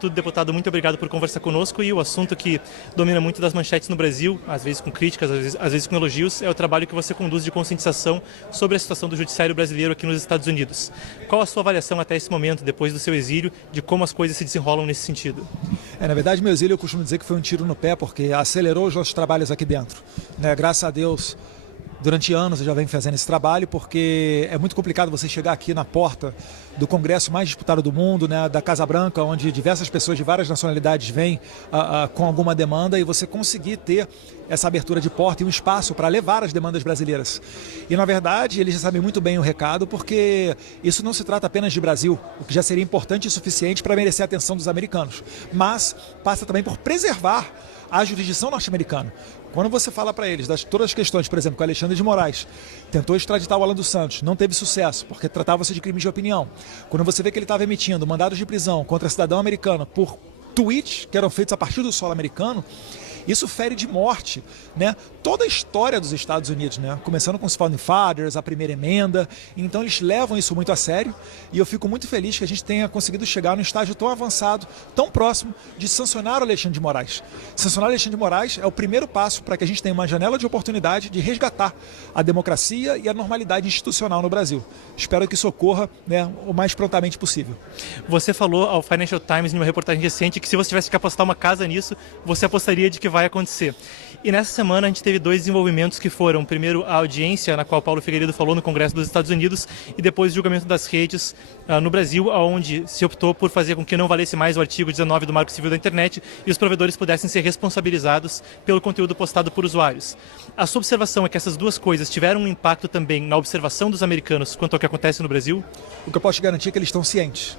Tudo, deputado, muito obrigado por conversar conosco, e o assunto que domina muito das manchetes no Brasil, às vezes com críticas, às vezes com elogios, é o trabalho que você conduz de conscientização sobre a situação do judiciário brasileiro aqui nos Estados Unidos. Qual a sua avaliação até esse momento, depois do seu exílio, de como as coisas se desenrolam nesse sentido? Na verdade, meu exílio eu costumo dizer que foi um tiro no pé, porque acelerou os nossos trabalhos aqui dentro. Graças a Deus, durante anos eu já venho fazendo esse trabalho, porque é muito complicado você chegar aqui na porta do Congresso mais disputado do mundo, da Casa Branca, onde diversas pessoas de várias nacionalidades vêm com alguma demanda, e você conseguir ter essa abertura de porta e um espaço para levar as demandas brasileiras. E, na verdade, eles já sabem muito bem o recado, porque isso não se trata apenas de Brasil, o que já seria importante e suficiente para merecer a atenção dos americanos, mas passa também por preservar a jurisdição norte-americana. Quando você fala para eles das todas as questões, por exemplo, que o Alexandre de Moraes tentou extraditar o Alan dos Santos, não teve sucesso, porque tratava-se de crimes de opinião. Quando você vê que ele estava emitindo mandados de prisão contra cidadão americano por tweets que eram feitos a partir do solo americano, isso fere de morte, toda a história dos Estados Unidos, começando com os Founding Fathers, a primeira emenda. Então eles levam isso muito a sério, e eu fico muito feliz que a gente tenha conseguido chegar num estágio tão avançado, tão próximo de sancionar o Alexandre de Moraes. Sancionar o Alexandre de Moraes é o primeiro passo para que a gente tenha uma janela de oportunidade de resgatar a democracia e a normalidade institucional no Brasil. Espero que isso ocorra o mais prontamente possível. Você falou ao Financial Times, em uma reportagem recente, que se você tivesse que apostar uma casa nisso, você apostaria de que vai acontecer. E nessa semana a gente teve dois desenvolvimentos que foram, primeiro, a audiência na qual Paulo Figueiredo falou no Congresso dos Estados Unidos, e depois o julgamento das redes no Brasil, onde se optou por fazer com que não valesse mais o artigo 19 do Marco Civil da Internet e os provedores pudessem ser responsabilizados pelo conteúdo postado por usuários. A sua observação é que essas duas coisas tiveram um impacto também na observação dos americanos quanto ao que acontece no Brasil? O que eu posso te garantir é que eles estão cientes.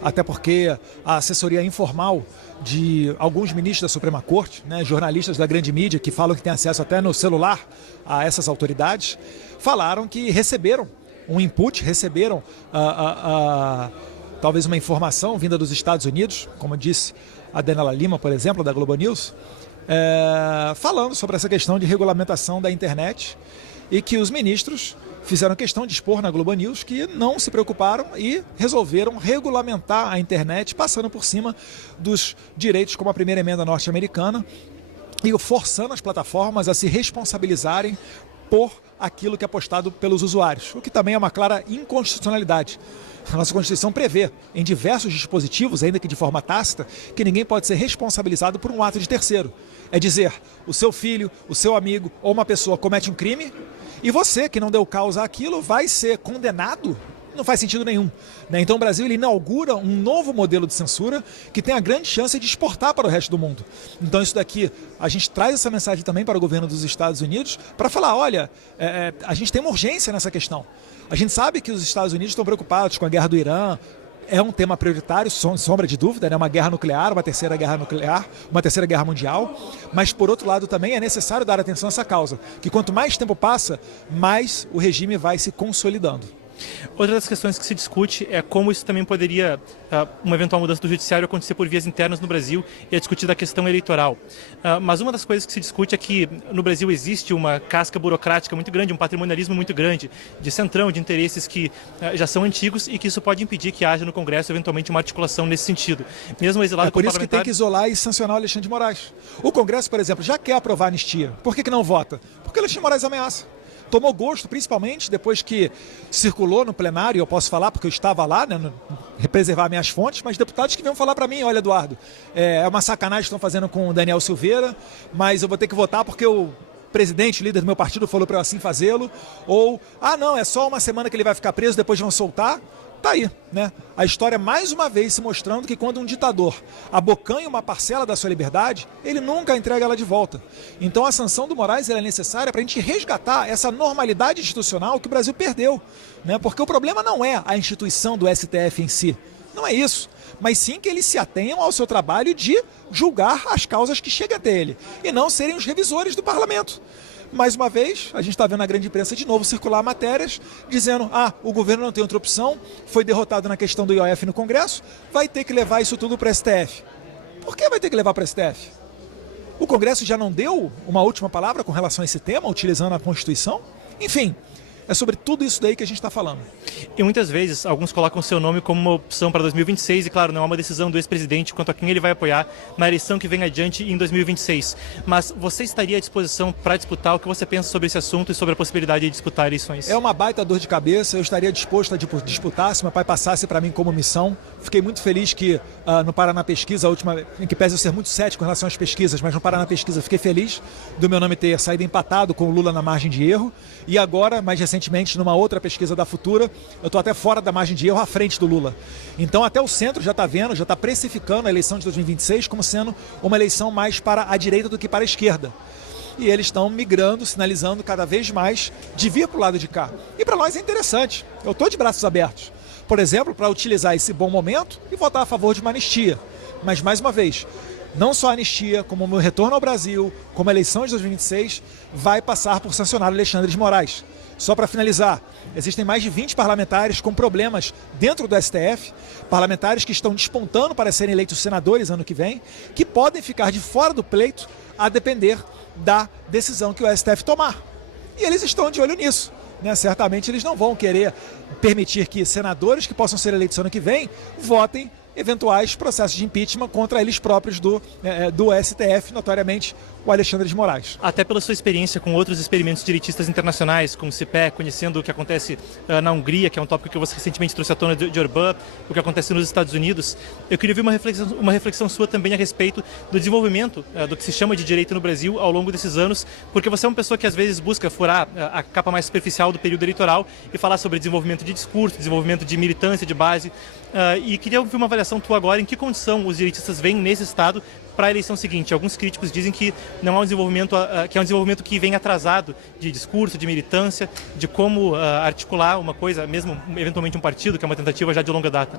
Até porque a assessoria informal de alguns ministros da Suprema Corte, jornalistas da grande mídia que falam que têm acesso até no celular a essas autoridades, falaram que receberam um input, receberam talvez uma informação vinda dos Estados Unidos, como disse a Daniela Lima, por exemplo, da Globo News, falando sobre essa questão de regulamentação da internet, e que os ministros fizeram questão de expor na Globo News que não se preocuparam e resolveram regulamentar a internet, passando por cima dos direitos como a primeira emenda norte-americana, e forçando as plataformas a se responsabilizarem por aquilo que é postado pelos usuários, o que também é uma clara inconstitucionalidade. A nossa Constituição prevê, em diversos dispositivos, ainda que de forma tácita, que ninguém pode ser responsabilizado por um ato de terceiro. É dizer, o seu filho, o seu amigo ou uma pessoa comete um crime, e você, que não deu causa àquilo, vai ser condenado? Não faz sentido nenhum. Então o Brasil inaugura um novo modelo de censura que tem a grande chance de exportar para o resto do mundo. Então isso daqui, a gente traz essa mensagem também para o governo dos Estados Unidos para falar, olha, a gente tem uma urgência nessa questão. A gente sabe que os Estados Unidos estão preocupados com a guerra do Irã, é um tema prioritário, sem sombra de dúvida, uma guerra nuclear, uma terceira guerra nuclear, uma terceira guerra mundial, mas por outro lado também é necessário dar atenção a essa causa, que quanto mais tempo passa, mais o regime vai se consolidando. Outra das questões que se discute é como isso também poderia, uma eventual mudança do judiciário, acontecer por vias internas no Brasil, e é discutida a questão eleitoral. Mas uma das coisas que se discute é que no Brasil existe uma casca burocrática muito grande, um patrimonialismo muito grande, de centrão, de interesses que já são antigos, e que isso pode impedir que haja no Congresso eventualmente uma articulação nesse sentido. Mesmo exilado como parlamentar... É por isso que tem que isolar e sancionar o Alexandre de Moraes. O Congresso, por exemplo, já quer aprovar a anistia. Por que não vota? Porque o Alexandre de Moraes ameaça. Tomou gosto, principalmente depois que circulou no plenário, eu posso falar porque eu estava lá, preservar minhas fontes, mas deputados que vêm falar para mim, olha, Eduardo, é uma sacanagem que estão fazendo com o Daniel Silveira, mas eu vou ter que votar porque o presidente, líder do meu partido, falou para eu assim fazê-lo, ou, não, é só uma semana que ele vai ficar preso, depois vão soltar. Tá aí, A história mais uma vez se mostrando que quando um ditador abocanha uma parcela da sua liberdade, ele nunca entrega ela de volta. Então a sanção do Moraes é necessária para a gente resgatar essa normalidade institucional que o Brasil perdeu, Porque o problema não é a instituição do STF em si, não é isso, mas sim que eles se atenham ao seu trabalho de julgar as causas que chegam até ele, e não serem os revisores do parlamento. Mais uma vez, a gente está vendo na grande imprensa de novo circular matérias dizendo o governo não tem outra opção, foi derrotado na questão do IOF no Congresso, vai ter que levar isso tudo para o STF. Por que vai ter que levar para o STF? O Congresso já não deu uma última palavra com relação a esse tema, utilizando a Constituição? Enfim, É sobre tudo isso daí que a gente está falando. E muitas vezes, alguns colocam seu nome como uma opção para 2026 e, claro, não é uma decisão do ex-presidente quanto a quem ele vai apoiar na eleição que vem adiante em 2026. Mas você estaria à disposição para disputar? O que você pensa sobre esse assunto e sobre a possibilidade de disputar eleições? É uma baita dor de cabeça, eu estaria disposto a disputar se meu pai passasse para mim como missão. Fiquei muito feliz que no Paraná Pesquisa, a última, em que pese eu ser muito cético em relação às pesquisas, mas no Paraná Pesquisa fiquei feliz do meu nome ter saído empatado com o Lula na margem de erro. E agora, mais recentemente, numa outra pesquisa da Futura, eu estou até fora da margem de erro, à frente do Lula. Então até o centro já está vendo, já está precificando a eleição de 2026 como sendo uma eleição mais para a direita do que para a esquerda. E eles estão migrando, sinalizando cada vez mais de vir para o lado de cá. E para nós é interessante, eu estou de braços abertos. Por exemplo, para utilizar esse bom momento e votar a favor de uma anistia. Mas, mais uma vez, não só a anistia, como o meu retorno ao Brasil, como a eleição de 2026, vai passar por sancionar Alexandre de Moraes. Só para finalizar, existem mais de 20 parlamentares com problemas dentro do STF, parlamentares que estão despontando para serem eleitos senadores ano que vem, que podem ficar de fora do pleito a depender da decisão que o STF tomar. E eles estão de olho nisso. Certamente eles não vão querer permitir que senadores que possam ser eleitos ano que vem votem eventuais processos de impeachment contra eles próprios do STF, notoriamente o Alexandre de Moraes. Até pela sua experiência com outros experimentos direitistas internacionais, como o CIPEC, conhecendo o que acontece na Hungria, que é um tópico que você recentemente trouxe à tona de Orbán, o que acontece nos Estados Unidos, eu queria ouvir uma reflexão sua também a respeito do desenvolvimento do que se chama de direito no Brasil ao longo desses anos, porque você é uma pessoa que às vezes busca furar a capa mais superficial do período eleitoral e falar sobre desenvolvimento de discurso, desenvolvimento de militância, de base, e queria ouvir uma avaliação tua agora em que condição os direitistas veem nesse estado para a eleição seguinte. Alguns críticos dizem que não é um desenvolvimento, que é um desenvolvimento que vem atrasado de discurso, de militância, de como articular uma coisa, mesmo eventualmente um partido, que é uma tentativa já de longa data.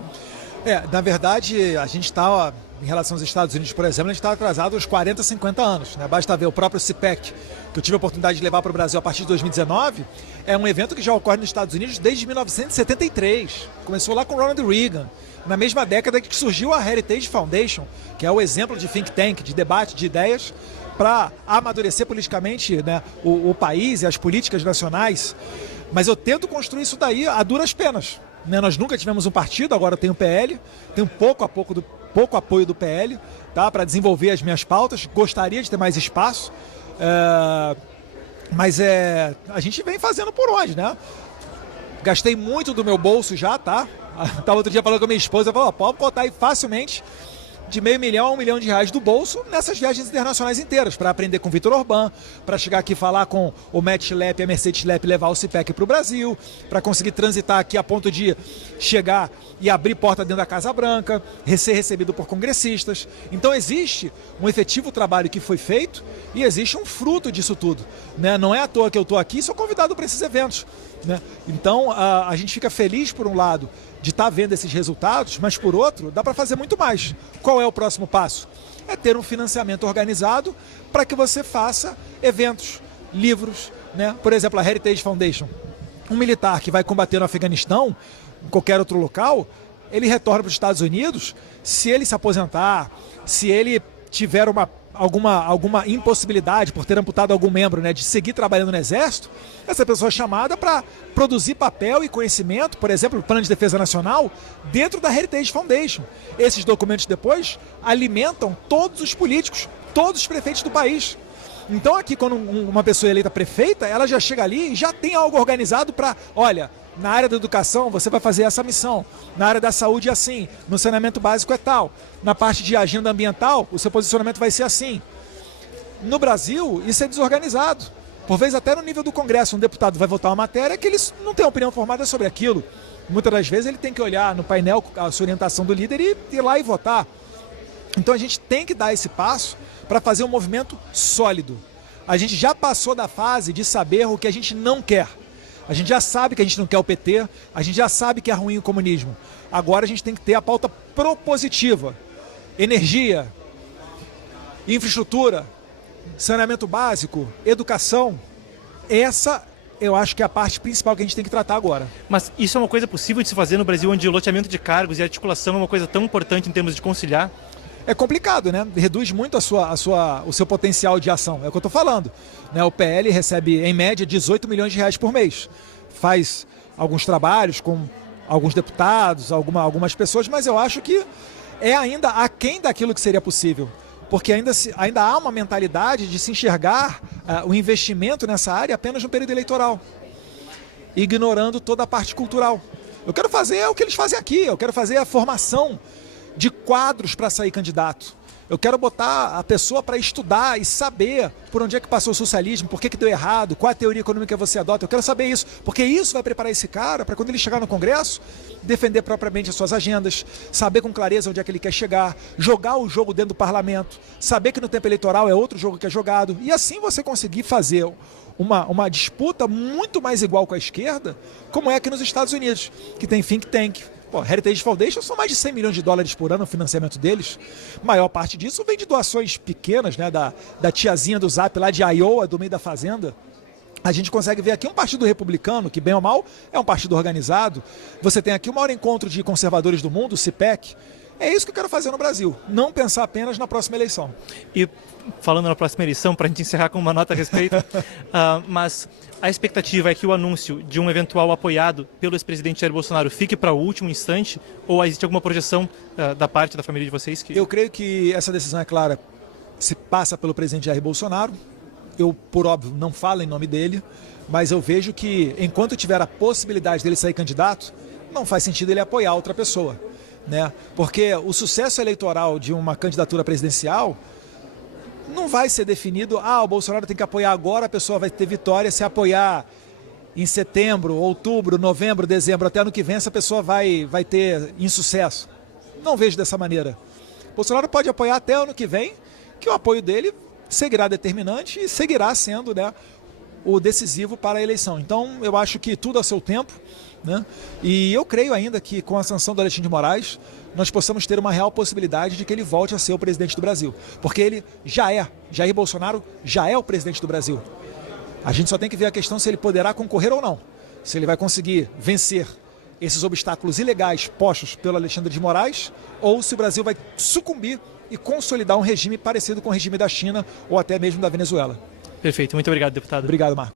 Na verdade, a gente está, em relação aos Estados Unidos, por exemplo, a gente está atrasado uns 40, 50 anos. Basta ver o próprio CIPEC, que eu tive a oportunidade de levar para o Brasil a partir de 2019, é um evento que já ocorre nos Estados Unidos desde 1973. Começou lá com Ronald Reagan, na mesma década que surgiu a Heritage Foundation, que é o exemplo de think tank, de debate de ideias, para amadurecer politicamente o país e as políticas nacionais. Mas eu tento construir isso daí a duras penas. Nós nunca tivemos um partido, agora tem o PL, tenho pouco apoio do PL, para desenvolver as minhas pautas, gostaria de ter mais espaço, mas a gente vem fazendo por onde, Gastei muito do meu bolso já, Tava outro dia falando com a minha esposa, falou, pode botar aí facilmente de R$500 mil a R$1 milhão do bolso nessas viagens internacionais inteiras, para aprender com o Vitor Orbán, para chegar aqui e falar com o Matt Schlapp e a Mercedes Schlapp, levar o CIPEC para o Brasil, para conseguir transitar aqui a ponto de chegar e abrir porta dentro da Casa Branca, ser recebido por congressistas. Então existe um efetivo trabalho que foi feito e existe um fruto disso tudo. Não é à toa que eu estou aqui e sou convidado para esses eventos. Então a gente fica feliz, por um lado, de estar vendo esses resultados, mas por outro, dá para fazer muito mais. Qual é o próximo passo? É ter um financiamento organizado para que você faça eventos, livros, Por exemplo, a Heritage Foundation. Um militar que vai combater no Afeganistão, em qualquer outro local, ele retorna para os Estados Unidos, se ele se aposentar, se ele tiver alguma impossibilidade por ter amputado algum membro, de seguir trabalhando no Exército, essa pessoa é chamada para produzir papel e conhecimento, por exemplo, o Plano de Defesa Nacional, dentro da Heritage Foundation. Esses documentos depois alimentam todos os políticos, todos os prefeitos do país. Então aqui, quando uma pessoa é eleita prefeita, ela já chega ali e já tem algo organizado para, olha, na área da educação você vai fazer essa missão, na área da saúde é assim, no saneamento básico é tal, na parte de agenda ambiental o seu posicionamento vai ser assim. No Brasil isso é desorganizado, por vezes até no nível do Congresso um deputado vai votar uma matéria que ele não tem opinião formada sobre aquilo, muitas das vezes ele tem que olhar no painel a sua orientação do líder e ir lá e votar. Então a gente tem que dar esse passo para fazer um movimento sólido. A gente já passou da fase de saber o que a gente não quer. A gente já sabe que a gente não quer o PT, a gente já sabe que é ruim o comunismo. Agora a gente tem que ter a pauta propositiva. Energia, infraestrutura, saneamento básico, educação. Essa eu acho que é a parte principal que a gente tem que tratar agora. Mas isso é uma coisa possível de se fazer no Brasil, onde o loteamento de cargos e articulação é uma coisa tão importante em termos de conciliar? É complicado, Reduz muito o seu potencial de ação. É o que eu estou falando. O PL recebe, em média, R$18 milhões por mês. faz alguns trabalhos com alguns deputados, algumas pessoas, mas eu acho que é ainda aquém daquilo que seria possível. Porque ainda há uma mentalidade de se enxergar o investimento nessa área apenas no período eleitoral, ignorando toda a parte cultural. Eu quero fazer o que eles fazem aqui, eu quero fazer a formação de quadros para sair candidato. Eu quero botar a pessoa para estudar e saber por onde é que passou o socialismo, por que deu errado, qual a teoria econômica que você adota. Eu quero saber isso, porque isso vai preparar esse cara para quando ele chegar no Congresso, defender propriamente as suas agendas, saber com clareza onde é que ele quer chegar, jogar o jogo dentro do parlamento, saber que no tempo eleitoral é outro jogo que é jogado, e assim você conseguir fazer uma disputa muito mais igual com a esquerda, como é aqui nos Estados Unidos, que tem think tank. Pô, Heritage Foundation são mais de 100 milhões de dólares por ano o financiamento deles. A maior parte disso vem de doações pequenas, né, da tiazinha do Zap lá de Iowa, do meio da fazenda. A gente consegue ver aqui um partido republicano, que bem ou mal é um partido organizado. Você tem aqui o maior encontro de conservadores do mundo, o CIPEC. É isso que eu quero fazer no Brasil, não pensar apenas na próxima eleição. E falando na próxima eleição, para a gente encerrar com uma nota a respeito, mas a expectativa é que o anúncio de um eventual apoiado pelo ex-presidente Jair Bolsonaro fique para o último instante, ou existe alguma projeção da parte da família de vocês? Eu creio que essa decisão é clara, se passa pelo presidente Jair Bolsonaro. Eu, por óbvio, não falo em nome dele, mas eu vejo que enquanto tiver a possibilidade dele sair candidato, não faz sentido ele apoiar outra pessoa, né? Porque o sucesso eleitoral de uma candidatura presidencial não vai ser definido, o Bolsonaro tem que apoiar agora, a pessoa vai ter vitória, se apoiar em setembro, outubro, novembro, dezembro, até ano que vem, essa pessoa vai ter insucesso. Não vejo dessa maneira. Bolsonaro pode apoiar até ano que vem, que o apoio dele seguirá determinante e seguirá sendo, né, o decisivo para a eleição. Então, eu acho que tudo a seu tempo, né? E eu creio ainda que com a sanção do Alexandre de Moraes, nós possamos ter uma real possibilidade de que ele volte a ser o presidente do Brasil. Porque ele Jair Bolsonaro já é o presidente do Brasil. A gente só tem que ver a questão se ele poderá concorrer ou não. Se ele vai conseguir vencer esses obstáculos ilegais postos pelo Alexandre de Moraes, ou se o Brasil vai sucumbir e consolidar um regime parecido com o regime da China ou até mesmo da Venezuela. Perfeito, muito obrigado, deputado. Obrigado, Marco.